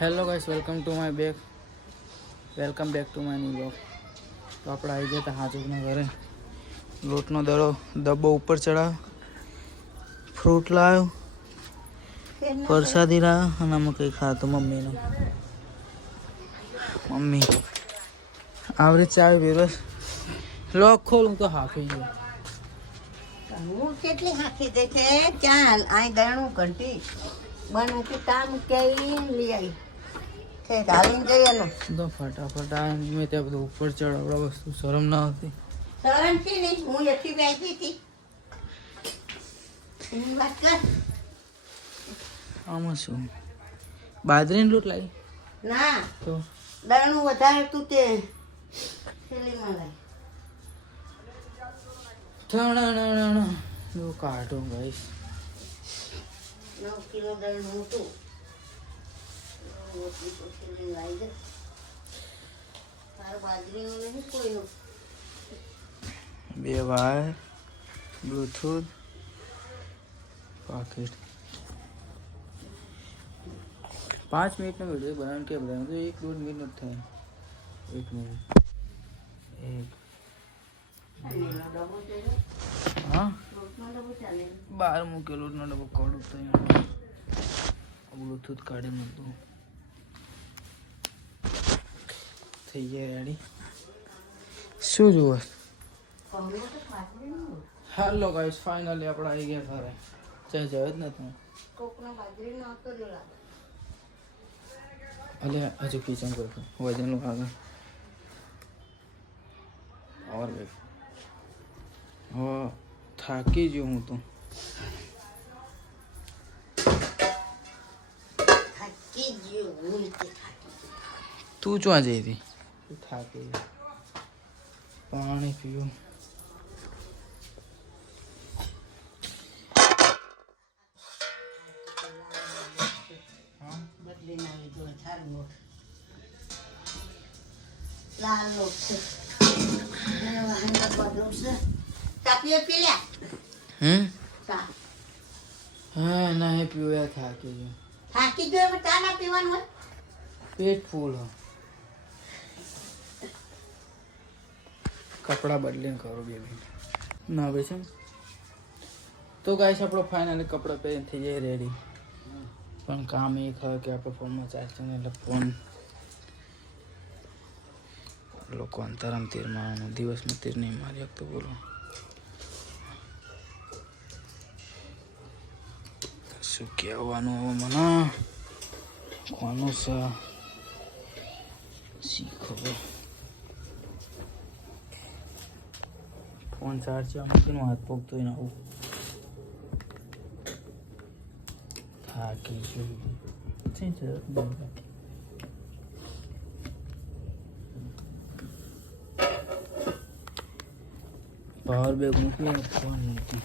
Hello guys, welcome back to my new blog. તો આપણે આવી જતા હાજુકના ઘરે. લોટનો ડબ્બો ઉપર ચડાવ્યો, ફ્રૂટ લાવ્યો, પરસાદી લાવ્યો અને આમાં કંઈ ખાતું મમ્મી આવડે ચાવી બેરસ લોક ખોલું તો હાફી ગયો. હું કેટલી હાથી દે છે ચાલ આ દણું ઘંટી બને કે કામ કઈ લઈ આવી છે ઢાલીને જઈએ ને તો ફટાફટ આ મેં ત્યાં બધું ઉપર ચડાવડા વસ્તુ શરમ ના હતી. શરમ છે નહીં, હું એથી બેસી હતી એની વાત કર. આમાં શું બાજરીની લોટ લાવી? ના, તો દણું વધારે તું તે થેલીમાં લાવી. જો કાઢું ગાઈસ, 9 કિલો દણું હતું. થેલી લાવી દે. તારું બાજરીનું નહીં કોઈનું. 2 વાયર, બ્લૂટૂથ, પાકીટ. 5 મિનિટનો વિડીયો બનાવવાનું કે બનાવ્યું તો 1-1.5 મિનિટ થાય. 1 મિનિટ હા બહાર મૂકેલો ડબ્બો કાઢું તો બ્લૂટૂથ કાઢી મૂકું. થઈ જાય રેડી. શું જુઓ? હેલો ગાઈસ, ફાઇનલી આપણે આવી ગયા ઘરે. ચાલ જયો જ નથી. કોકનો બાજરીનો હતો જ લાગે. અલે હજુ કિચન પર વજન આગળ ઓર ભાઈ હો થાકી ગયો હું તો. થાકી ગયો હું તે થાકી ગયો. તું ક્યાં જઈ હતી? થાકી ગયો. પાણી પીવું. બદલી ના લીધો સારું લોટ લાલ લોટ છે. વાહન બધું છે. તાપીએ પી લે. ચા હા ના પીવું યાર, થાકી ગયો. થાકી ગયો એમાં ચા ના પીવાનું હોય. પેટ ફૂલ હો. કપડાં બદલીને કરો બેબી ના આવે છે. તો ગાઈસ આપણો ફાઇનલી કપડાં પહેરીને થઈ જાય રેડી. પણ કામ એ ખબર કે આપણે ફોનમાં ચાર્જ છે ને એટલે ફોન લોકો અંતરમ તીર મારવાનું, દિવસમાં તીર નહીં મારી શકતો. બોલો શું કહેવાનું હવે મને કોનું છે શી ખબર. ફોન ચાર્જ છે મૂકીને હાથ પગતો ને આવું થાકી ગયું. પાવર બેગ મૂકી ફોન મૂકી.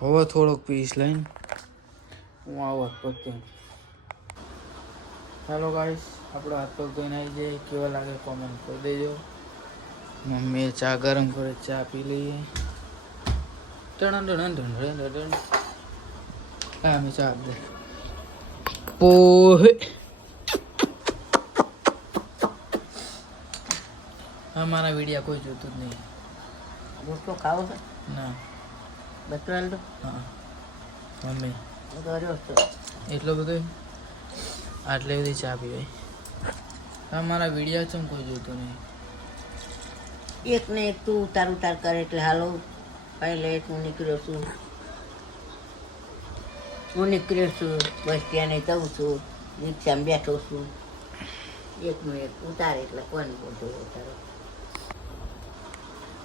હવે થોડોક પીસ લઈને હું આવું હાથ પગ ધોઈને. હેલો ગાઈસ, આપણો હાથ પગ ધોઈને આવી જાય. કેવા લાગે કોમેન્ટ કરી દેજો. મમ્મીએ ચા ગરમ કરે, ચા પી લઈએ. હા અમે ચા આપી દે. પોહે મારા વિડીયા કોઈ જોતું જ નહીં. રોટલો ખાવો છે ના બચવાલ તો હા મમ્મી કર્યો છે. એટલો બધો આટલી બધી ચા પીવાય. હા મારા વિડીયા છે કોઈ જોતું નહીં. એક ને એક તું ઉતાર કરે એટલે હાલો પહેલે હું નીકળ્યો છું. બસ ત્યાં જઉં છું, રિક્ષામાં બેઠો છું. એકનું એક ઉતારે એટલે કોણ બધું ઉતારે.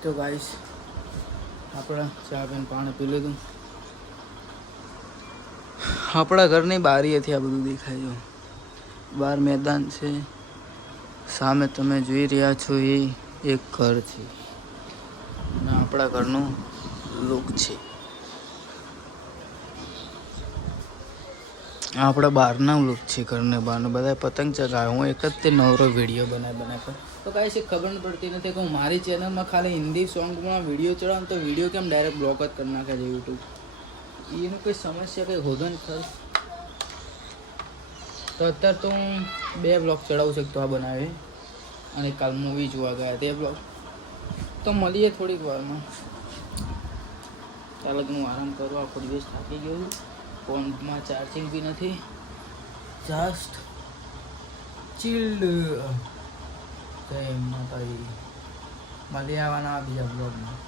તો ગાઈસ આપણે ચા પીને પાણી પી લીધું. આપણા ઘરની બારીએથી આ બધું દેખાય છે. બહાર મેદાન છે, સામે તમે જોઈ રહ્યા છો એ એક ઘર છે અને આપણા ઘરનું લુક છે. આપણે બહારના લુક છે ઘરને બહારનો બધા પતંગ ચગાવે હું એક જ તે નવરો વિડીયો બનાવી કર તો કાંઈ છે ખબર ન પડતી નથી કે હું મારી ચેનલમાં ખાલી હિન્દી સોંગમાં વિડીયો ચડાવું તો વિડીયો કેમ ડાયરેક્ટ બ્લોક જ કરી નાખે છે યુટ્યુબ એનું કોઈ સમસ્યા કંઈ હોતો ને ખરું તો અત્યારે તો હું 2 બ્લોગ ચડાવું શકતો આ બનાવી અને કાલ મૂવી જોવા ગયા તે બ્લોગ તો મળીએ થોડીક વારમાં ચાલો હું આરામ કરું આખો દિવસ થાકી ગયો છું ફોનમાં ચાર્જિંગ બી નથી જસ્ટ ચિલ્ડ જય માતાજી મળીએ આવવાના બીજા બ્લોગમાં